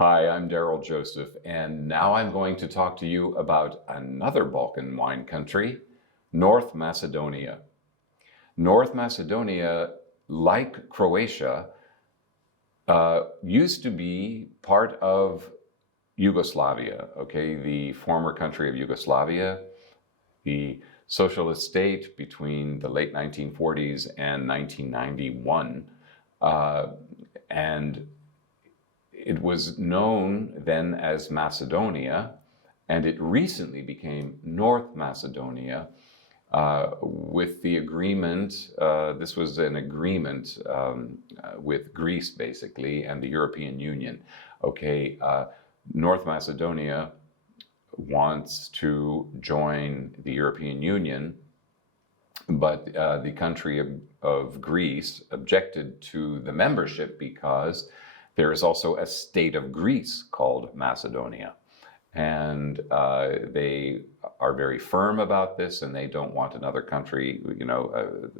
Hi, I'm Daryl Joseph, and now I'm going to talk to you about another Balkan wine country, North Macedonia. North Macedonia, like Croatia, used to be part of Yugoslavia, okay, the former country of Yugoslavia, the socialist state between the late 1940s and 1991. And it was known then as Macedonia, and it recently became North Macedonia with the agreement. This was an agreement with Greece, basically, and the European Union. Okay, North Macedonia wants to join the European Union, but the country of Greece objected to the membership because there is also a state of Greece called Macedonia. And they are very firm about this, and they don't want another country,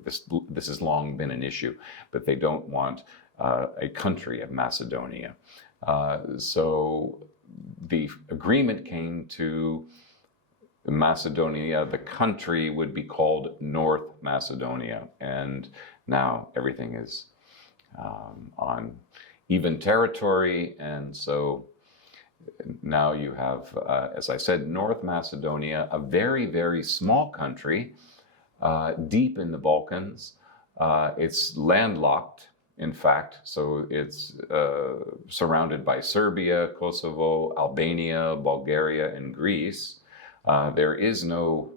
this has long been an issue, but they don't want a country of Macedonia. So the agreement came to Macedonia, the country would be called North Macedonia, and now everything is on even territory, and so now you have, as I said, North Macedonia, a very, very small country, deep in the Balkans. It's landlocked, in fact, so it's surrounded by Serbia, Kosovo, Albania, Bulgaria, and Greece. There is no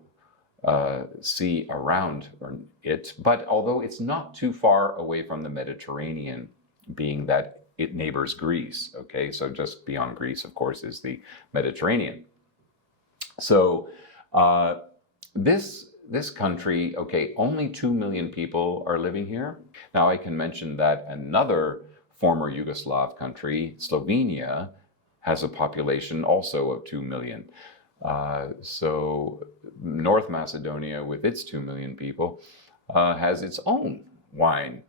sea around it, but although it's not too far away from the Mediterranean, being that it neighbors Greece, okay? So just beyond Greece, of course, is the Mediterranean. So this country, okay, only 2 million people are living here. Now I can mention that another former Yugoslav country, Slovenia, has a population also of 2 million. So North Macedonia, with its 2 million people, has its own wine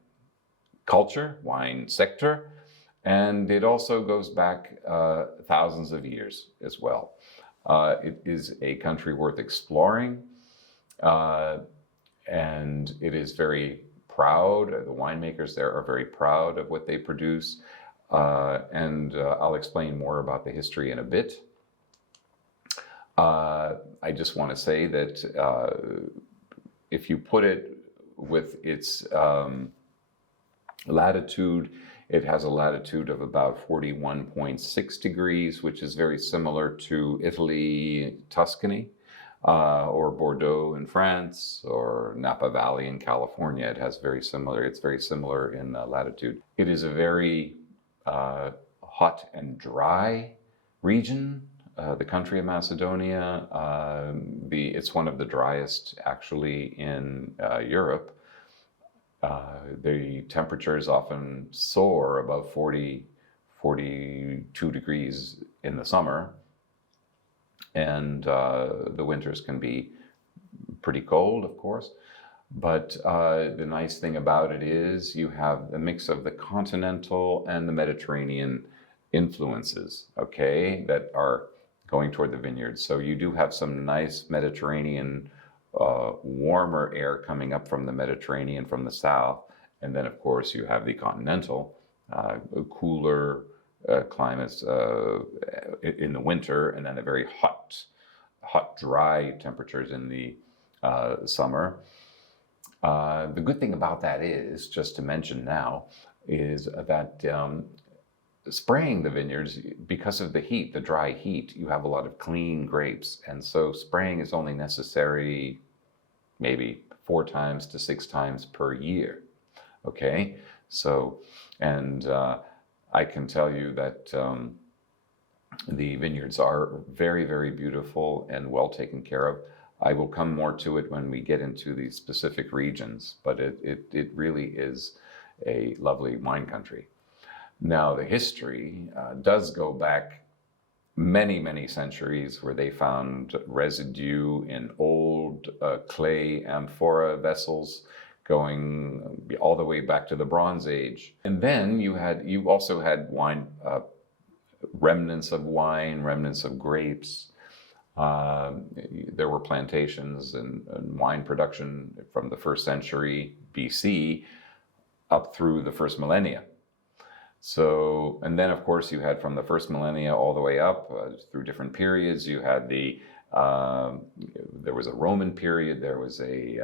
culture, wine sector, and it also goes back thousands of years as well. It is a country worth exploring, and it is very proud. The winemakers there are very proud of what they produce, and I'll explain more about the history in a bit. I just want to say that if you put it with its latitude, it has a latitude of about 41.6 degrees, which is very similar to Italy, Tuscany, or Bordeaux in France, or Napa Valley in California. It's very similar in latitude. It is a very hot and dry region, the country of Macedonia. It's one of the driest, actually, in Europe. The temperatures often soar above 42 degrees in the summer, and the winters can be pretty cold, of course. But the nice thing about it is you have a mix of the continental and the Mediterranean influences, okay, that are going toward the vineyards. So you do have some nice Mediterranean warmer air coming up from the Mediterranean from the south, and then of course you have the continental cooler climates in the winter, and then the very hot dry temperatures in the summer. The good thing about that is, just to mention now, is that spraying the vineyards, because of the heat, the dry heat, you have a lot of clean grapes, and so spraying is only necessary maybe 4 times to 6 times per year. Okay, so, and I can tell you that the vineyards are very, very beautiful and well taken care of. I will come more to it when we get into the specific regions, but it really is a lovely wine country. Now, the history does go back many, many centuries, where they found residue in old clay amphora vessels going all the way back to the Bronze Age. And then you also had wine remnants of wine, remnants of grapes. There were plantations and wine production from the 1st century BC up through the first millennia. So, and then of course you had from the first millennia all the way up through different periods. You had there was a Roman period, there was a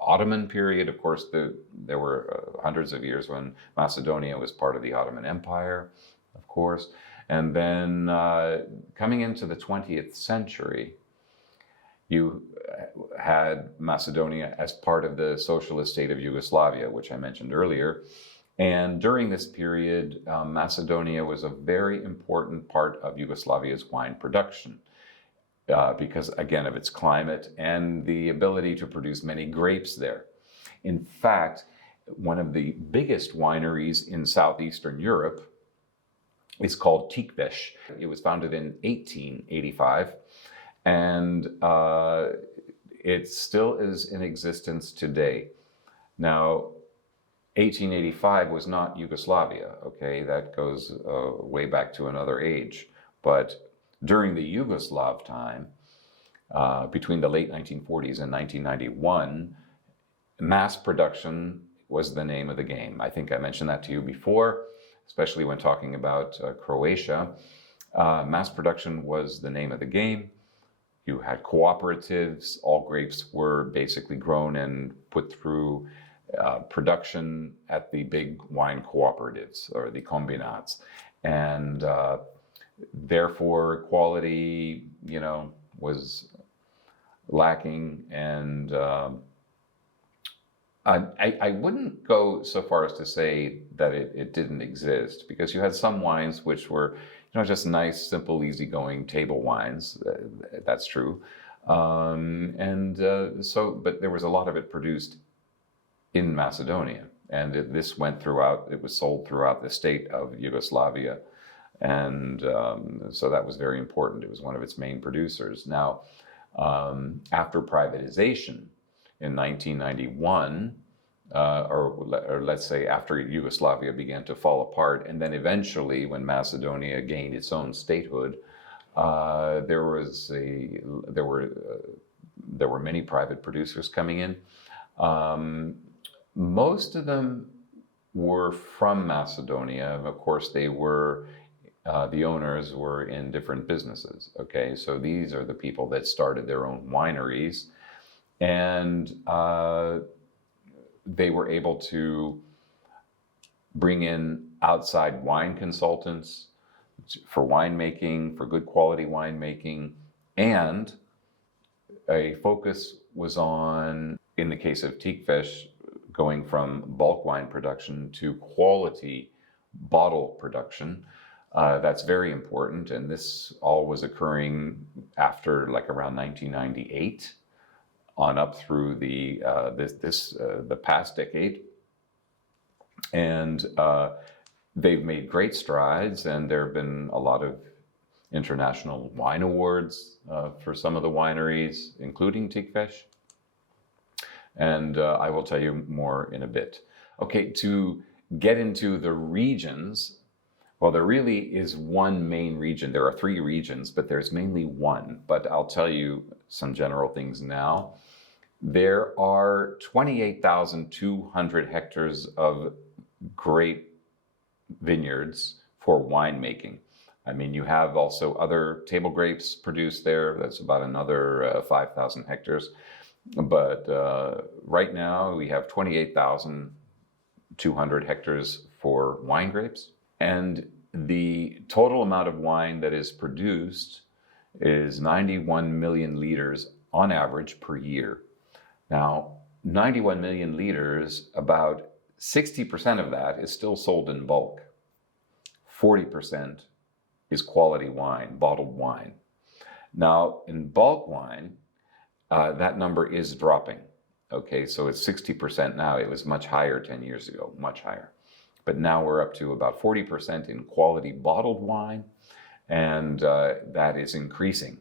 Ottoman period. Of course, there were hundreds of years when Macedonia was part of the Ottoman Empire, of course. And then coming into the 20th century, you had Macedonia as part of the socialist state of Yugoslavia, which I mentioned earlier. And during this period, Macedonia was a very important part of Yugoslavia's wine production because, again, of its climate and the ability to produce many grapes there. In fact, one of the biggest wineries in southeastern Europe is called Tikves. It was founded in 1885, and it still is in existence today. Now, 1885 was not Yugoslavia, okay? That goes way back to another age. But during the Yugoslav time, between the late 1940s and 1991, mass production was the name of the game. I think I mentioned that to you before, especially when talking about Croatia. Mass production was the name of the game. You had cooperatives. All grapes were basically grown and put through production at the big wine cooperatives or the combinats. And therefore quality, was lacking. And I wouldn't go so far as to say that it didn't exist, because you had some wines which were, just nice, simple, easygoing table wines. That's true. But there was a lot of it produced in Macedonia, and this went throughout. It was sold throughout the state of Yugoslavia, and so that was very important. It was one of its main producers. Now, after privatization in 1991, or let's say after Yugoslavia began to fall apart, and then eventually when Macedonia gained its own statehood, there were many private producers coming in. Most of them were from Macedonia. Of course, they were, the owners were in different businesses, okay? So these are the people that started their own wineries, and they were able to bring in outside wine consultants for winemaking, for good quality winemaking, and a focus was on, in the case of Tikves, going from bulk wine production to quality bottle production. That's very important, and this all was occurring after around 1998 on up through the past decade. And they've made great strides, and there have been a lot of international wine awards for some of the wineries, including Tikves. And I will tell you more in a bit. Okay, to get into the regions, well, there really is one main region. There are 3 regions, but there's mainly one. But I'll tell you some general things now. There are 28,200 hectares of grape vineyards for winemaking. I mean, you have also other table grapes produced there. That's about another 5,000 hectares. But right now we have 28,200 hectares for wine grapes. And the total amount of wine that is produced is 91 million liters on average per year. Now, 91 million liters, about 60% of that is still sold in bulk. 40% is quality wine, bottled wine. Now, in bulk wine, that number is dropping. Okay, so it's 60% now. It was much higher 10 years ago, much higher. But now we're up to about 40% in quality bottled wine, and that is increasing.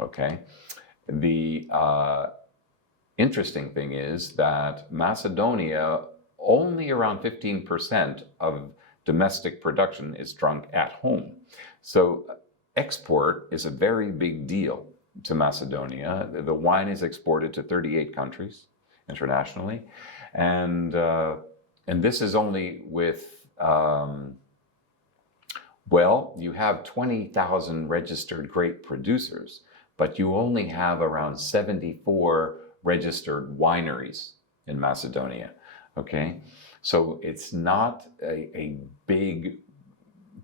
Okay, the interesting thing is that Macedonia, only around 15% of domestic production is drunk at home. So export is a very big deal to Macedonia. The wine is exported to 38 countries internationally, and this is only with well, you have 20,000 registered grape producers, but you only have around 74 registered wineries in Macedonia. Okay, so it's not a big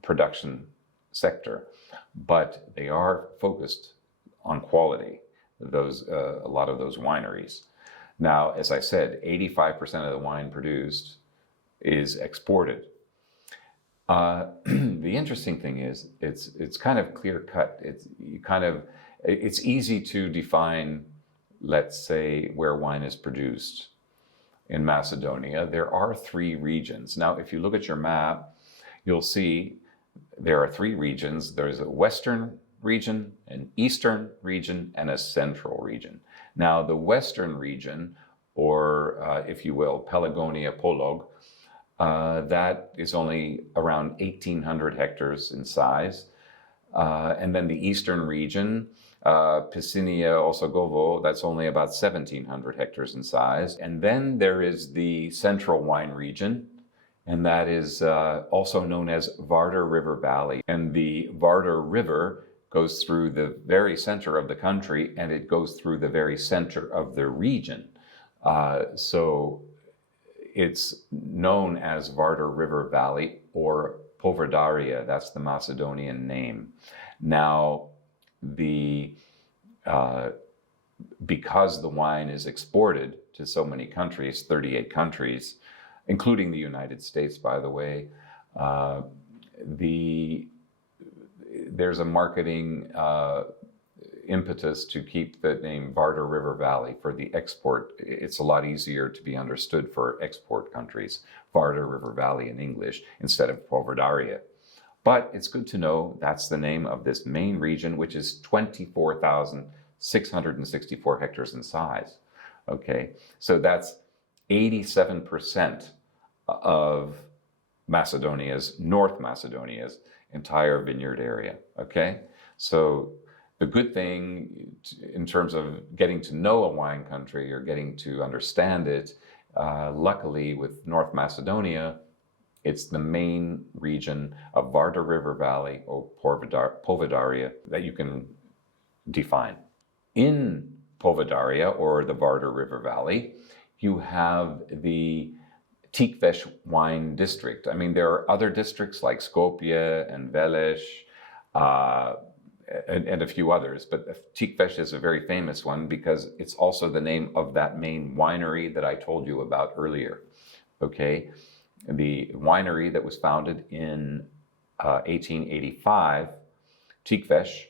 production sector, but they are focused on quality, a lot of those wineries. Now, as I said, 85% of the wine produced is exported. The interesting thing is, it's kind of clear cut. It's easy to define, let's say, where wine is produced in Macedonia. There are 3 regions. Now, if you look at your map, you'll see there are 3 regions. There's a western region, an eastern region, and a central region. Now, the western region, or if you will, Pelagonia Polog, that is only around 1,800 hectares in size. And then the eastern region, Pisinia Osogovo, that's only about 1,700 hectares in size. And then there is the central wine region, and that is also known as Vardar River Valley. And the Vardar River goes through the very center of the country, and it goes through the very center of the region. So it's known as Vardar River Valley, or Povrdaria. That's the Macedonian name. Now, because the wine is exported to so many countries, 38 countries, including the United States, by the way, there's a marketing impetus to keep the name Vardar River Valley for the export. It's a lot easier to be understood for export countries, Vardar River Valley in English, instead of Povrdaria. But it's good to know that's the name of this main region, which is 24,664 hectares in size. Okay, so that's 87% of North Macedonia's entire vineyard area. Okay, so the good thing in terms of getting to know a wine country or getting to understand it, luckily with North Macedonia, it's the main region of Vardar River Valley, or Povrdaria, that you can define. In Povrdaria, or the Vardar River Valley, you have the Tikves wine district. I mean, there are other districts like Skopje and Veles, and a few others, but Tikves is a very famous one because it's also the name of that main winery that I told you about earlier. Okay, the winery that was founded in 1885, Tikves,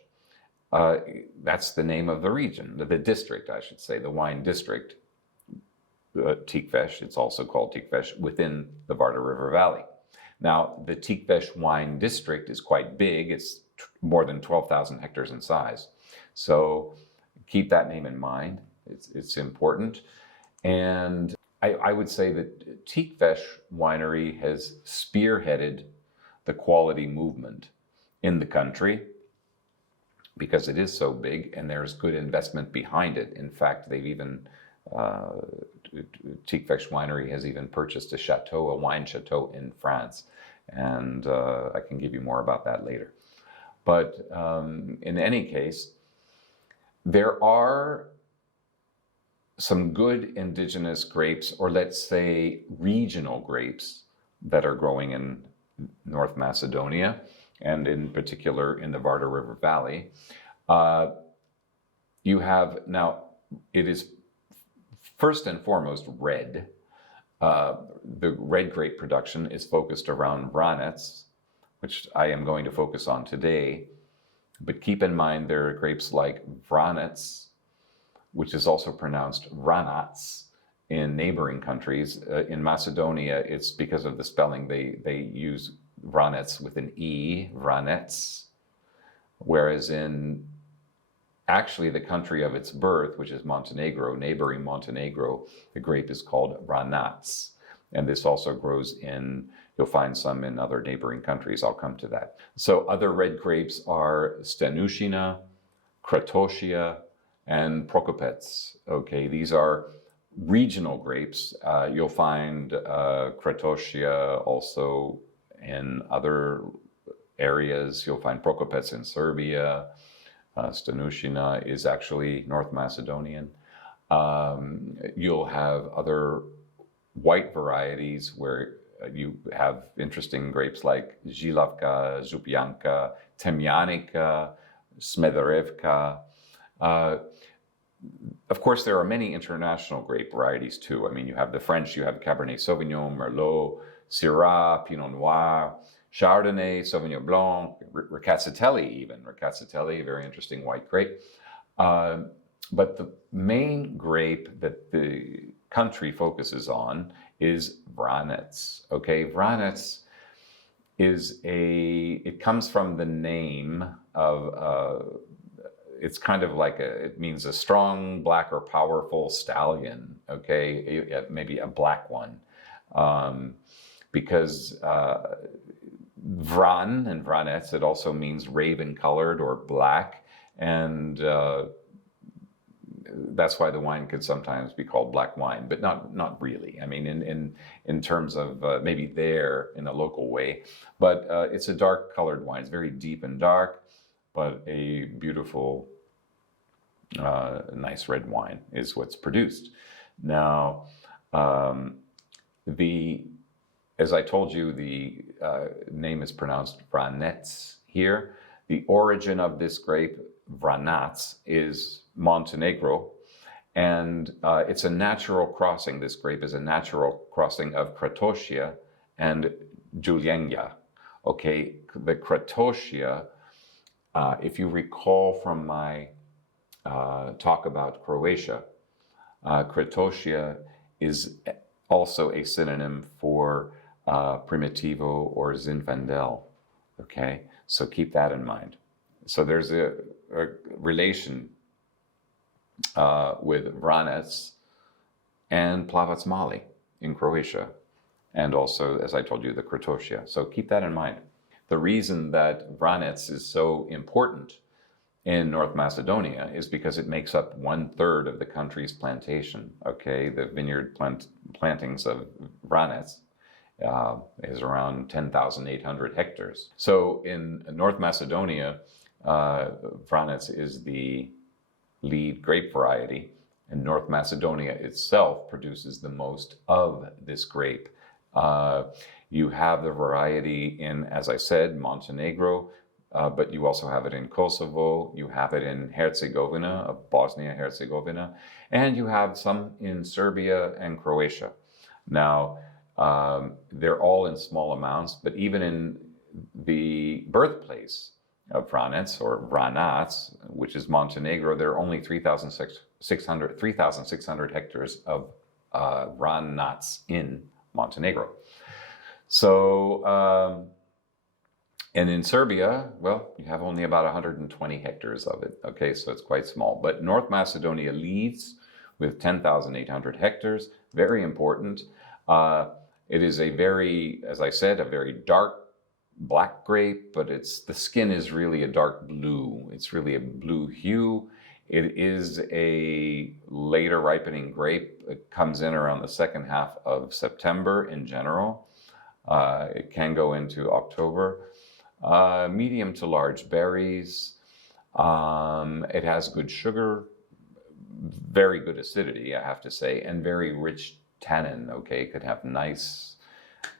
that's the name of the region, the district, I should say, the wine district, Tikves. It's also called Tikves within the Vardar River Valley. Now, the Tikves wine district is quite big. It's more than 12,000 hectares in size. So keep that name in mind. It's important. And I would say that Tikves winery has spearheaded the quality movement in the country because it is so big and there's good investment behind it. In fact, they've even, Tikves winery has even purchased a wine chateau in France. And I can give you more about that later. But in any case, there are some good indigenous grapes, or let's say regional grapes, that are growing in North Macedonia, and in particular in the Vardar River Valley. You have, now, it is first and foremost red. The red grape production is focused around Vranec, which I am going to focus on today. But keep in mind there are grapes like Vranec, which is also pronounced Vranac in neighboring countries. In Macedonia, it's because of the spelling. They use Vranec with an E, Vranec, whereas in actually the country of its birth, which is Montenegro, neighboring Montenegro, the grape is called Vranac. And this also grows you'll find some in other neighboring countries. I'll come to that. So other red grapes are Stanushina, Kratosia, and Prokopets. Okay, these are regional grapes. You'll find Kratosia also in other areas. You'll find Prokopets in Serbia. Stanushina is actually North Macedonian. You'll have other white varieties where you have interesting grapes like Žilavka, Župljanka, Temjanica, Smederevka. Of course, there are many international grape varieties too. I mean, you have the French, you have Cabernet Sauvignon, Merlot, Syrah, Pinot Noir, Chardonnay, Sauvignon Blanc, Ricasatelli even. Ricasatelli, very interesting white grape. But the main grape that the country focuses on is Vranec. Okay, Vranec it comes from the name of, it's kind of like it means a strong, black, or powerful stallion, okay, maybe a black one. Because Vran and Vranec, it also means raven-colored or black, and that's why the wine could sometimes be called black wine, but not really. I mean, in terms of maybe there in a local way, but it's a dark-colored wine. It's very deep and dark, but a beautiful, nice red wine is what's produced. Now, as I told you, the name is pronounced Vranec here. The origin of this grape, Vranac, is Montenegro, and it's a natural crossing. This grape is a natural crossing of Kratosia and Julienja. Okay, the Kratosia, if you recall from my talk about Croatia, Kratosia is also a synonym for Primitivo or Zinfandel. Okay, so keep that in mind. So there's a relation with Vranec and Plavac Mali in Croatia, and also, as I told you, the Kratosia. So keep that in mind. The reason that Vranec is so important in North Macedonia is because it makes up 1/3 of the country's plantation. Okay, the vineyard plantings of Vranec is around 10,800 hectares. So in North Macedonia, Vranec is the lead grape variety, and North Macedonia itself produces the most of this grape. You have the variety in, as I said, Montenegro, but you also have it in Kosovo, you have it in Herzegovina, Bosnia-Herzegovina, and you have some in Serbia and Croatia. Now, they're all in small amounts, but even in the birthplace of Vranec, or Vranac, which is Montenegro, there are only 3,600 hectares of Vranac in Montenegro. So, and in Serbia, well, you have only about 120 hectares of it. Okay, so it's quite small. But North Macedonia leads with 10,800 hectares. Very important. It is a very, as I said, a very dark black grape, but the skin is really a dark blue. It's really a blue hue. It is a later ripening grape. It comes in around the second half of September in general. It can go into October. Medium to large berries. It has good sugar, very good acidity, I have to say, and very rich tannin. Okay, it could have nice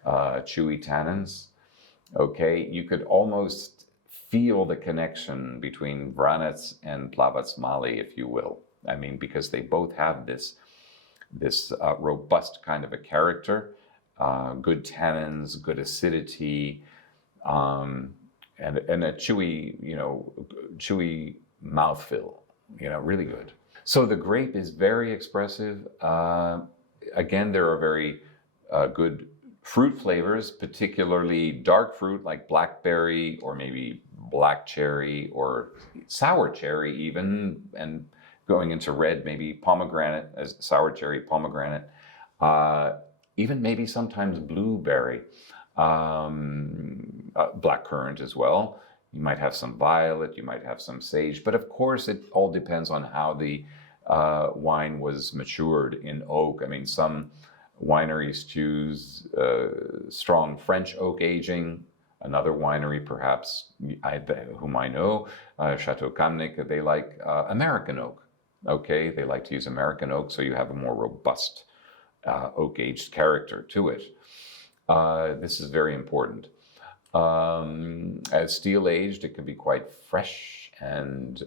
chewy tannins. Okay, you could almost feel the connection between Vranec and Plavac Mali, if you will. I mean, because they both have this robust kind of a character, good tannins, good acidity, and a chewy, chewy mouthfeel, really good. So the grape is very expressive. Again, there are very good fruit flavors, particularly dark fruit like blackberry or maybe black cherry or sour cherry even, and going into red, maybe pomegranate, as sour cherry, pomegranate. even maybe sometimes blueberry, blackcurrant as well. You might have some violet, you might have some sage, but of course it all depends on how the wine was matured in oak. I mean, some wineries choose strong French oak aging. Another winery, perhaps, whom I know, Chateau Kamnik, they like American oak. Okay, they like to use American oak, so you have a more robust oak-aged character to it. This is very important. As steel-aged, it can be quite fresh and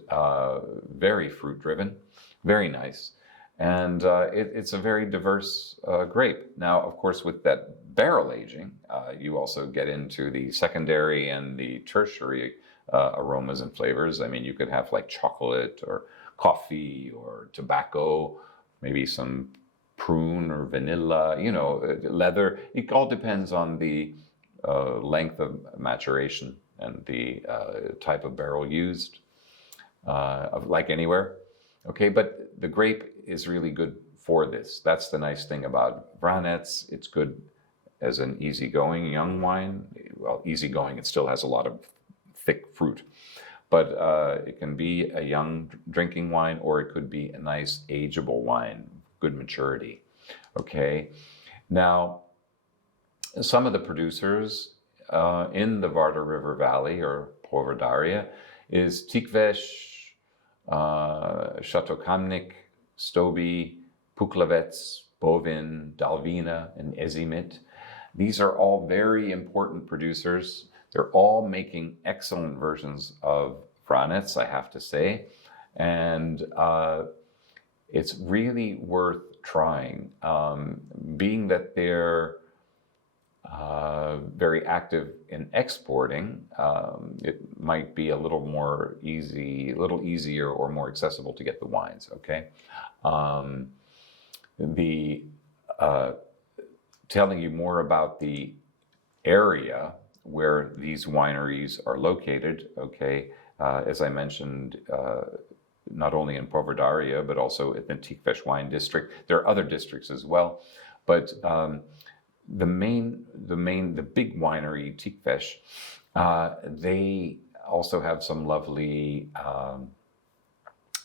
very fruit-driven, very nice. And it's a very diverse grape. Now, of course, with that barrel aging, you also get into the secondary and the tertiary aromas and flavors. I mean, you could have like chocolate or coffee or tobacco, maybe some prune or vanilla, you know, leather. It all depends on the length of maturation and the type of barrel used, like anywhere. Okay, but the grape is really good for this. That's the nice thing about Vranec. It's good as an easygoing young wine. Well, easygoing, it still has a lot of thick fruit. But it can be a young drinking wine, or it could be a nice ageable wine, good maturity. Okay, now some of the producers in the Vardar River Valley, or Provardaria, is Tikvesh, Chateau Kamnik, Stoby, Puklavets, Bovin, Dalvina, and Ezimit. These are all very important producers. They're all making excellent versions of Vranec, I have to say. And it's really worth trying, being that they're very active in exporting. It might be a little easier or more accessible to get the wines. Okay, telling you more about the area where these wineries are located. Okay, as I mentioned, not only in Provardaria but also in the Tikvesh wine district. There are other districts as well, but the big winery, Tikvesh, they also have some lovely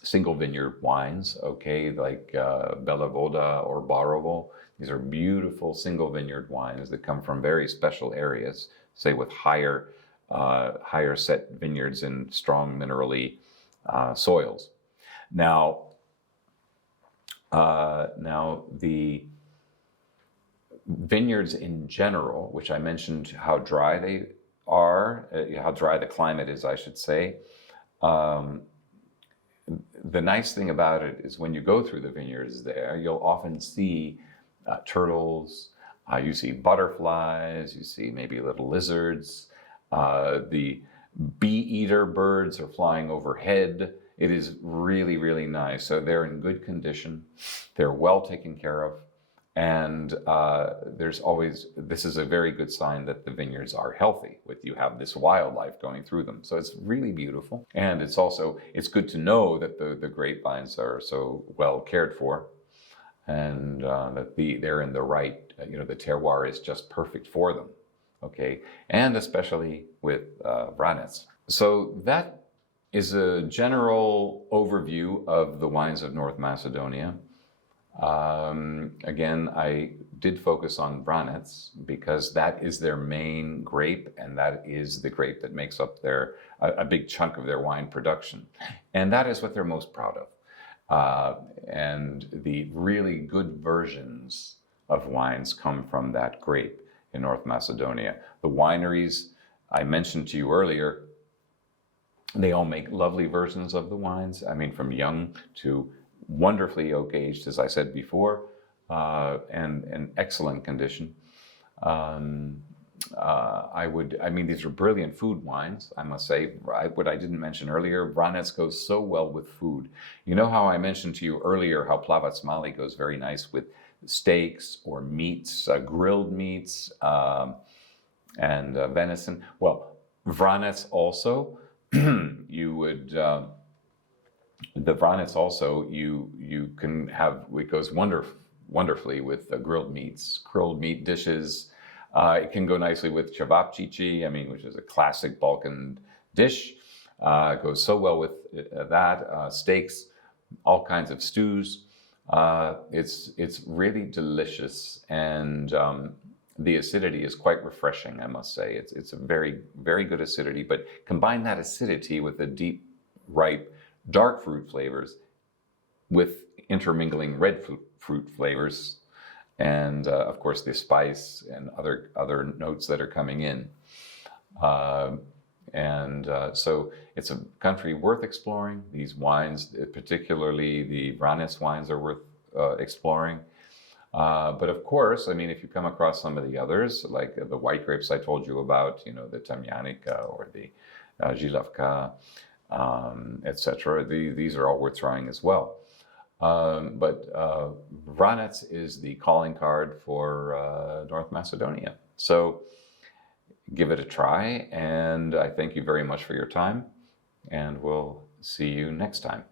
single vineyard wines, okay, like Bela Voda or Barovo. These are beautiful single vineyard wines that come from very special areas, say with higher set vineyards in strong minerally soils. Now the vineyards in general, which I mentioned how dry they are, how dry the climate is, I should say. The nice thing about it is when you go through the vineyards there, you'll often see turtles, you see butterflies, you see maybe little lizards, the bee-eater birds are flying overhead. It is really, really nice. So they're in good condition. They're well taken care of. And this is a very good sign that the vineyards are healthy, you have this wildlife going through them. So it's really beautiful. And it's good to know that the grapevines are so well cared for, and that they're in the right, the terroir is just perfect for them. Okay, and especially with Vranec. So that is a general overview of the wines of North Macedonia. Again, I did focus on Vranec because that is their main grape, and that is the grape that makes up a big chunk of their wine production. And that is what they're most proud of. And the really good versions of wines come from that grape in North Macedonia. The wineries I mentioned to you earlier, they all make lovely versions of the wines. I mean, from young to wonderfully oak aged, as I said before, and in excellent condition. These are brilliant food wines, I must say. What I didn't mention earlier, Vranec goes so well with food. You know how I mentioned to you earlier how Plavac Mali goes very nice with steaks or meats, grilled meats, and venison. Well, Vranec also, the Vranec also, you can have, it goes wonderfully with grilled meat dishes. It can go nicely with cevapcici, which is a classic Balkan dish. It goes so well with that. Steaks, all kinds of stews. It's really delicious, and the acidity is quite refreshing, I must say. It's a very, very good acidity, but combine that acidity with the deep, ripe, dark fruit flavors with intermingling red fruit flavors, and of course the spice and other notes that are coming in. So it's a country worth exploring. These wines, particularly the Vranec wines, are worth exploring. But of course, if you come across some of the others, like the white grapes I told you about, the Temyanica or the Žilavka, etc., these are all worth trying as well. But Vranec is the calling card for North Macedonia. So give it a try, and I thank you very much for your time, and we'll see you next time.